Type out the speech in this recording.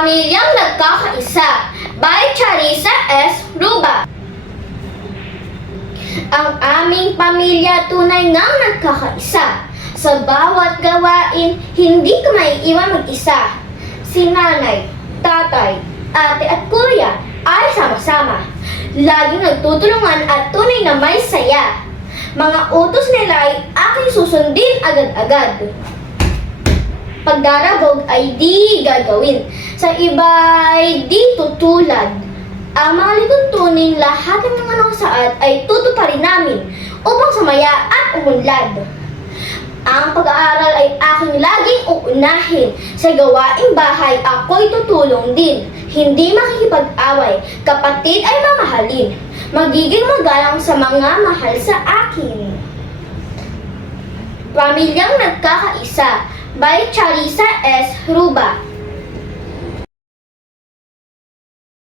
Pamilyang Nagkakaisa by Charissa S. Ruba. Ang aming pamilya tunay ngang nagkakaisa. Sa bawat gawain, hindi ka maiiwan mag-isa. Si nanay, tatay, ate at kuya ay sama-sama. Laging nagtutulungan at tunay na may saya. Mga utos nila ay aking susundin agad-agad. Pagdarabog ay di gagawin. Sa iba ay di tutulad. Ang mga lituntunin lahat ng mga nakasaad ay tutuparin namin upang sumaya at umunlad. Ang pag-aaral ay aking laging uunahin. Sa gawaing bahay ako'y tutulong din. Hindi makikipag-away, kapatid ay mamahalin. Magiging magalang sa mga mahal sa akin. Pamilyang Nagkakaisa by Charissa S. Ruba.